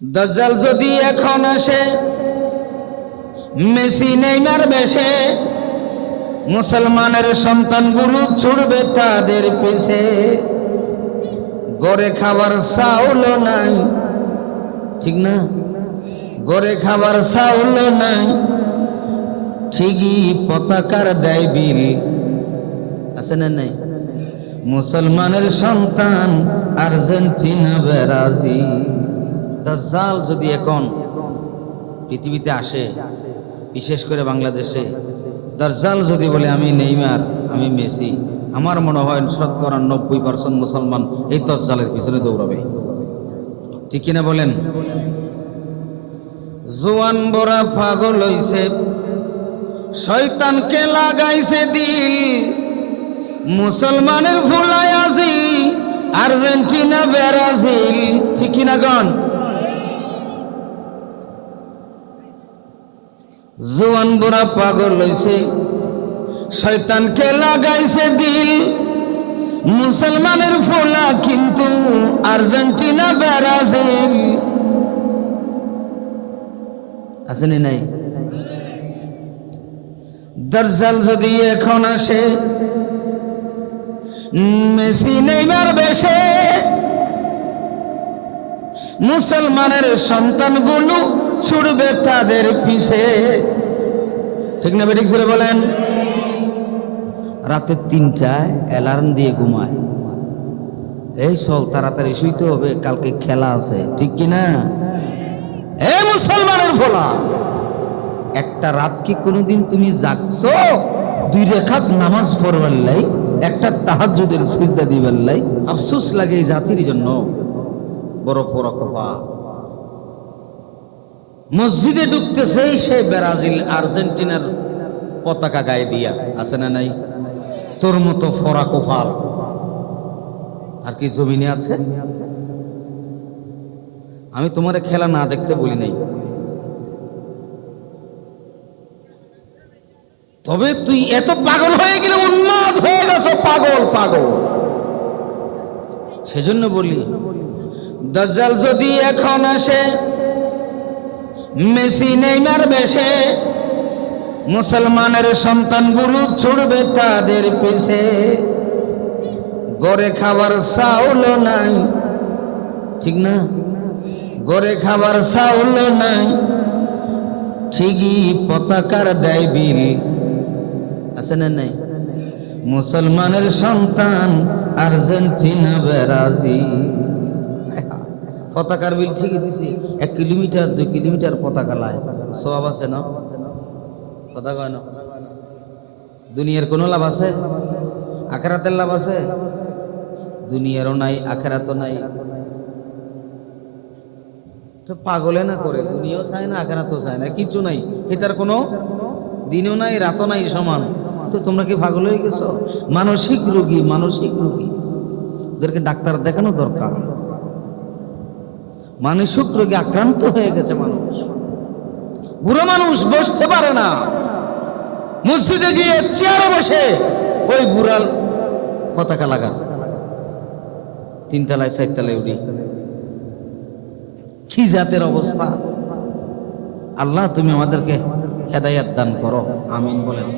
দাজ্জাল যদি এখন আসে মেসি নেইমার বেশে, মুসলমানের সন্তানগুলো ছুটবে তাদের পিছে। গড়ে খাবার চাউল নাই, ঠিক না? গড়ে খাবার চাউল নাই, ঠিকই পতাকার দেয় বিল। আছে না নাই? মুসলমানের সন্তান আর্জেন্টিনা ব্রাজিল। দাজ্জাল যদি এখন পৃথিবীতে আসে, বিশেষ করে বাংলাদেশে, দাজ্জাল যদি বলে আমি নেইমার, আমি মেসি, আমার মনে হয় শতকরা 90% মুসলমান এই দাজ্জালের পিছনে দৌড়াবে। ঠিক কিনা বলেন? জোয়ান বড়া পাগল হইছে, শয়তানকে লাগাইছে দিল, মুসলমানের ভুলাই আজি আর্জেন্টিনা ব্রাজিল। ঠিক কিনা গণ? জোয়ান বুড়া পাগল হইছে, শয়তানকে লাগাইছে দিল, মুসলমানের ফোলা কিন্তু আর্জেন্টিনা ব্রাজিল। আছে না নাই? দাজ্জাল যদি এখন আসে মেসি নেইমার বেশে, মুসলমানের সন্তানগুলো ছুটবে তাদের পিছে। ঠিক না বেঠিক ছেলে বলেন? রাতে 3টায় অ্যালার্ম দিয়ে ঘুমায়, এই চল তাড়াতাড়ি শুইতে হবে, কালকে খেলা আছে। ঠিক কিনা? এ মুসলমানের ফোলা, একটা রাত কি কোনোদিন তুমি জাগছো 2 রাকাত নামাজ পড়বার লাই, একটা তাহাজ্জুদের সিজদা দিবার লাই? আফসোস লাগে এই জাতির জন্য, বড় পড়া কপা। মসজিদে ঢুকতেছে সে ব্রাজিল আর্জেন্টিনার পতাকা গায়ে দিয়া। আছে না নাই? তোর মতো ফরা কোফাল আর কি জমিনে আছে? আমি তোমার খেলা না দেখতে বলি নাই, তবে তুই এত পাগল হয়ে গেলে, উন্মাদ হয়ে গেছো, পাগল পাগল। সেজন্য বলি দাজ্জাল যদি এখন আসে মেসি নেইমার বেশে, মুসলমানের সন্তানগুলো ছুটবে তাদের পিছে। গড়ে খাবার চাউল নাই, ঠিক না? গড়ে খাবার চাউল নাই, ঠিকই পতাকার দেয় বিল। আছে না নাই? মুসলমানের সন্তান আর্জেন্টিনা ব্রাজিল। পতাকার বিল ঠিকই দিছি, 1 কিলোমিটার 2 কিলোমিটার পতাকা লায়, সওয়াব আছে না? কথা কয় না? দুনিয়ার কোনো লাভ আছে? আখিরাতের লাভ আছে? দুনিয়ারও নাই, আখিরাতও নাই। তো পাগলে না করে, দুনিয়াও চায় না, আখিরাতও চায় না, কিছু নাই, এটার কোনো দিনও নাই, রাতও নাই, সমান। তো তোমরা কি পাগল হয়ে গেছো? মানসিক রোগী, মানসিক রোগী, ওদেরকে ডাক্তার দেখানো দরকার। মানসিক রোগে আক্রান্ত হয়ে গেছে মানুষ। বুড়ো মানুষ বসতে পারে না, মসজিদে গিয়ে চেয়ারে বসে ওই বুড়াল পতাকা লাগান, 3 তলায় 4 তলায় উঠি। কি জাতের অবস্থা! আল্লাহ তুমি আমাদেরকে হেদায়েত দান করো, আমিন বলেন।